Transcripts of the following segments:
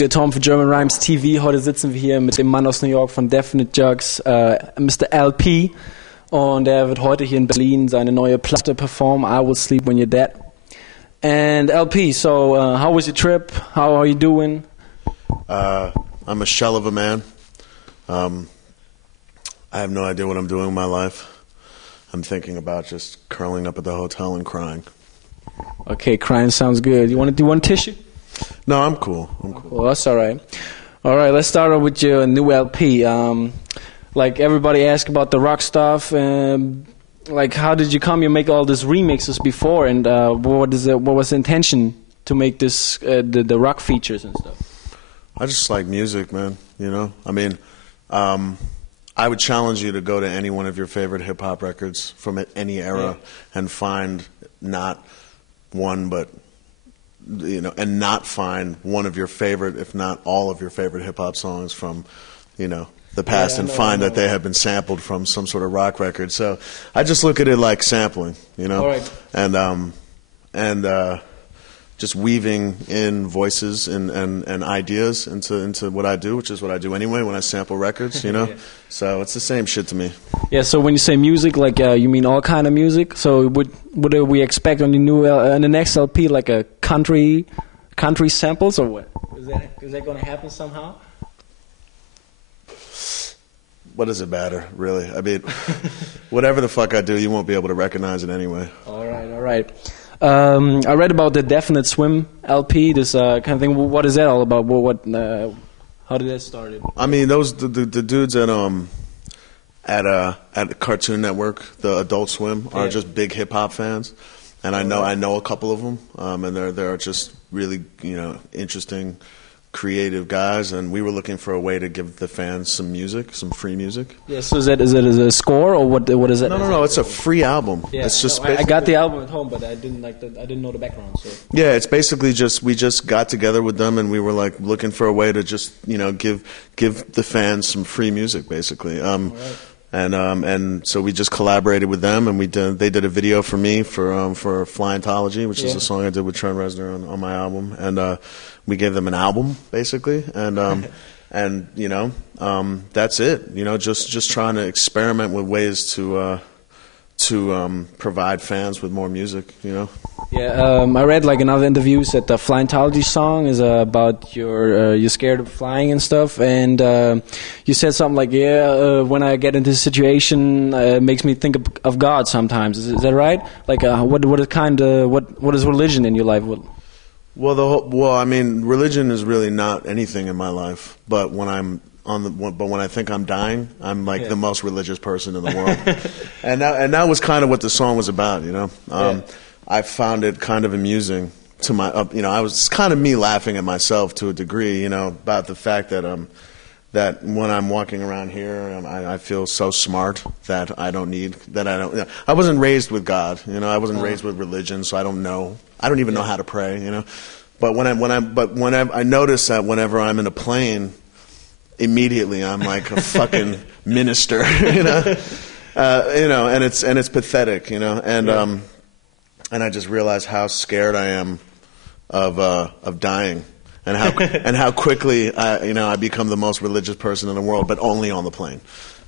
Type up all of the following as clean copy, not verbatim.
ist Tom für German Rhymes TV. Heute sitzen wir hier mit dem Mann aus New York von Definite Jux, Mr. LP. Und er wird heute hier in Berlin seine neue Platte performen, I Will Sleep When You're Dead. And LP, so how was your trip? How are you doing? I'm a shell of a man. I have no idea what I'm doing in my life. I'm thinking about just curling up at the hotel and crying. Okay, crying sounds good. Do you want a tissue? No, I'm cool. Well, that's all right. All right, let's start off with your new LP. Like everybody asks about the rock stuff. Like, how did you come? You make all these remixes before, and what was the intention to make this the rock features and stuff? I just like music, man. You know, I mean, I would challenge you to go to any one of your favorite hip hop records from any era and find not one, but and not find one of your favorite, if not all of your favorite hip hop songs from, the past, and find that they have been sampled from some sort of rock record. So I just look at it like sampling, All right. and just weaving in voices and ideas into what I do, which is what I do anyway when I sample records, Yeah. So it's the same shit to me. Yeah. So when you say music, like you mean all kind of music? So would we expect on the new on the next LP like a country samples, or what? Is that going to happen somehow? What does it matter, really? I mean, whatever the fuck I do, you won't be able to recognize it anyway. All right. I read about the Definite Swim LP, this kind of thing. What is that all about? How did that start? I mean, those the dudes at Cartoon Network, the Adult Swim, are just big hip hop fans, and I know a couple of them, and they're just really interesting, creative guys, and we were looking for a way to give the fans some music, some free music. Yeah, so is it a score, or what is it? No, it's a free album. Yeah, it's just I got the album at home, but I didn't know the background. So yeah, it's basically we just got together with them, and we were like looking for a way to just give the fans some free music, basically. Right. And so we just collaborated with them, and they did a video for me for Flyentology, which is a song I did with Trent Reznor on my album, and we gave them an album basically, and that's it. Just trying to experiment with ways to provide fans with more music. Yeah, I read like in other interviews that the Flyentology song is about you're scared of flying and stuff, and you said something like, when I get into this situation, it makes me think of God sometimes. Is that right? Like, what is religion in your life? Well, I mean, religion is really not anything in my life, but when I think I'm dying, I'm like the most religious person in the world, and that was kind of what the song was about, I found it kind of amusing to I was kind of me laughing at myself to a degree, about the fact that that when I'm walking around here, I feel so smart that I don't. I wasn't raised with God, I wasn't raised with religion, so I don't know. I don't even know how to pray, But when I notice that whenever I'm in a plane, immediately I'm like a fucking minister, and it's pathetic, and I just realize how scared I am of dying. And how quickly I become the most religious person in the world, but only on the plane.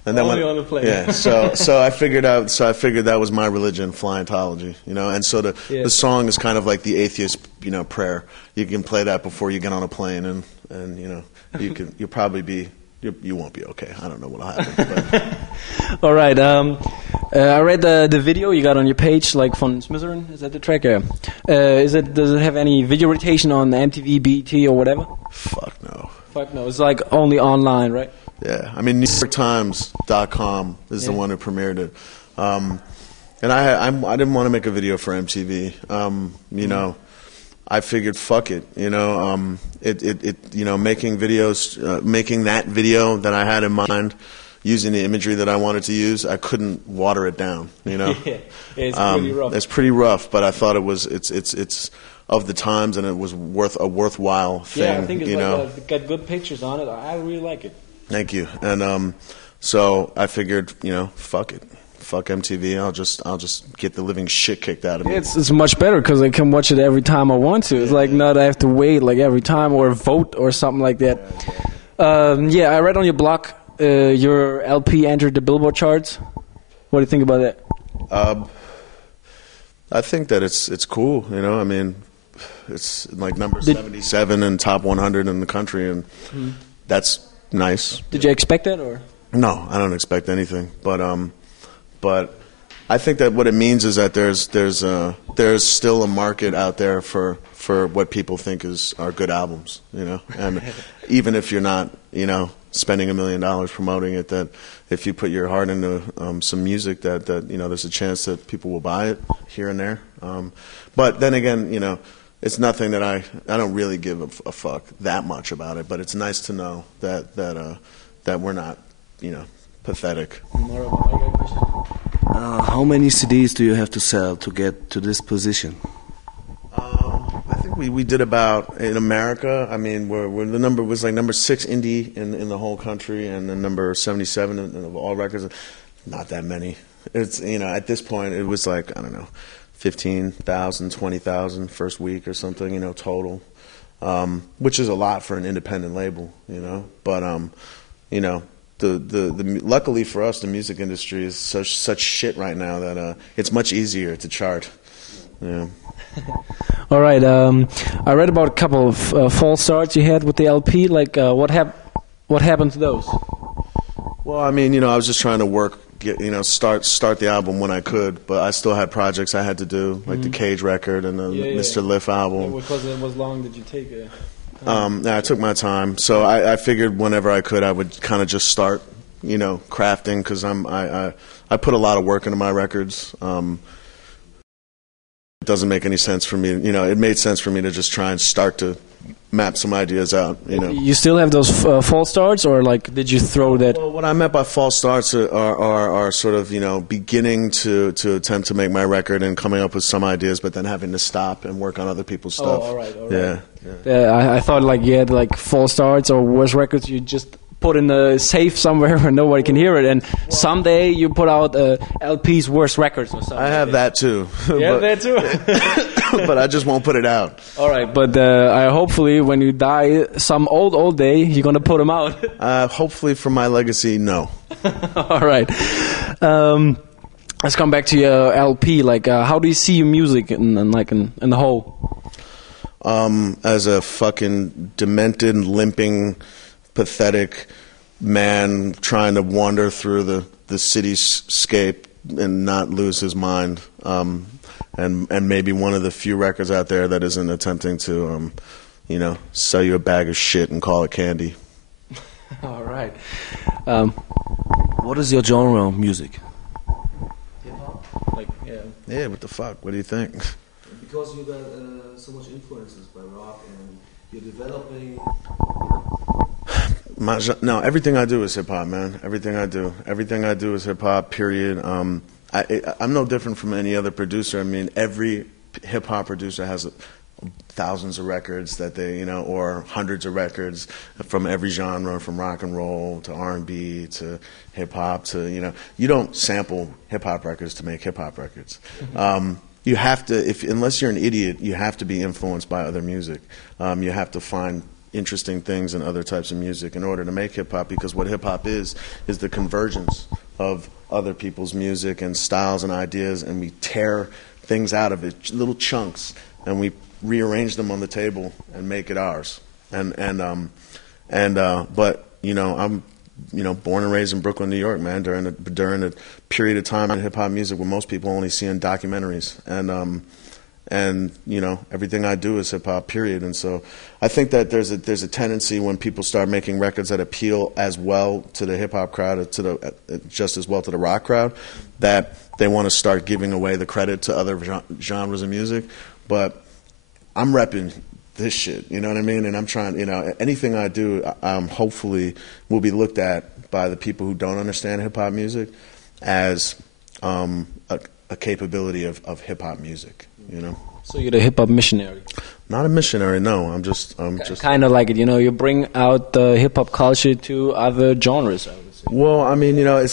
And then on the plane. Yeah. So I figured that was my religion, Flyentology. And so the song is kind of like the atheist, prayer. You can play that before you get on a plane, and you'll probably be. You won't be okay. I don't know what'll happen. But. All right. I read the video you got on your page, like von Smitherin. Is that the track? Does it have any video rotation on MTV, BET, or whatever? Fuck no. It's like only online, right? Yeah. I mean, NewYorkTimes.com is the one who premiered it. And I didn't want to make a video for MTV. I figured, fuck it, making videos, making that video that I had in mind, using the imagery that I wanted to use, I couldn't water it down, Yeah, it's pretty rough. It's pretty rough, but I thought it's of the times, and it was a worthwhile thing. Yeah, I think it's got good pictures on it. I really like it. Thank you. And so I figured, fuck it. fuck MTV. I'll just get the living shit kicked out of me. It's much better because I can watch it every time I want to. It's like not I have to wait like every time or vote or something like that. I read on your blog your LP entered the Billboard charts. What do you think about that? I think that it's cool. You know, I mean, it's like number 77 and top 100 in the country, and that's nice. Did you expect that, or? No, I don't expect anything. But I think that what it means is that there's still a market out there for what people think are good albums. You know, and even if you're not, you know, spending $1 million promoting it, that if you put your heart into some music, that you know, there's a chance that people will buy it here and there. But then again, you know, it's nothing that I don't really give a fuck that much about it. But it's nice to know that we're not, you know, pathetic. How many CDs do you have to sell to get to this position? I think we did about, in America, I mean, we're the number was like number 6 indie in the whole country, and then number 77 of all records. Not that many. It's, you know, at this point it was like, I don't know, 15,000, 20,000 first week or something, you know, total, which is a lot for an independent label, you know. But you know, the luckily for us, the music industry is such shit right now that it's much easier to chart. Yeah. All right. I read about a couple of false starts you had with the LP. Like, what happened to those? Well, I mean, you know, I was just trying to start the album when I could, but I still had projects I had to do, like the Cage record and the Mr. Liff album. Because it was long, did you take it? I took my time, so I figured whenever I could, I would kind of just start, you know, crafting, because I put a lot of work into my records. It doesn't make any sense for me, you know. It made sense for me to just try and start to map some ideas out, you know. You still have those false starts, or like did you throw that? Well, what I meant by false starts are sort of, you know, beginning to attempt to make my record and coming up with some ideas, but then having to stop and work on other people's stuff. Oh, all right. Yeah. I thought like you had like false starts or worse records you just put in a safe somewhere where nobody can hear it, and someday you put out LP's worst records or something. I have that too. Yeah, that too. But I just won't put it out. All right, but I hopefully when you die some old day, you're gonna put them out. Hopefully for my legacy, no. All right. Let's come back to your LP. Like, how do you see your music in the whole? As a fucking demented, limping, pathetic man trying to wander through the cityscape and not lose his mind, and maybe one of the few records out there that isn't attempting to, you know, sell you a bag of shit and call it candy. All right. What is your genre of music? Hip-hop? Like, Yeah, what the fuck? What do you think? Because you got so much influences by rock, and you're developing. No, everything I do is hip hop, man. Everything I do is hip hop. Period. I'm no different from any other producer. I mean, every hip hop producer has thousands of records that they, you know, or hundreds of records from every genre, from rock and roll to R&B to hip hop to, you know, you don't sample hip hop records to make hip hop records. You have to, unless you're an idiot, you have to be influenced by other music. You have to find interesting things in other types of music in order to make hip-hop, because what hip-hop is the convergence of other people's music and styles and ideas, and we tear things out of it, little chunks, and we rearrange them on the table and make it ours. But you know, I'm, you know, born and raised in Brooklyn, New York, man, during a period of time in hip-hop music where most people only see in documentaries, and you know, everything I do is hip hop, period. And so I think that there's a tendency when people start making records that appeal as well to the hip hop crowd, just as well to the rock crowd, that they want to start giving away the credit to other genres of music. But I'm repping this shit, you know what I mean? And I'm trying, you know, anything I do, hopefully will be looked at by the people who don't understand hip hop music as a capability of hip hop music. You know. So you're the hip hop missionary. Not a missionary, no. I'm just kind of like it. You know, you bring out the hip hop culture to other genres, I would say. Well, I mean, you know,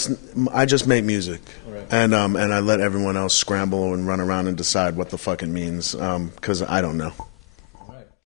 I just make music. Right. And I let everyone else scramble and run around and decide what the fuck it means, because I don't know.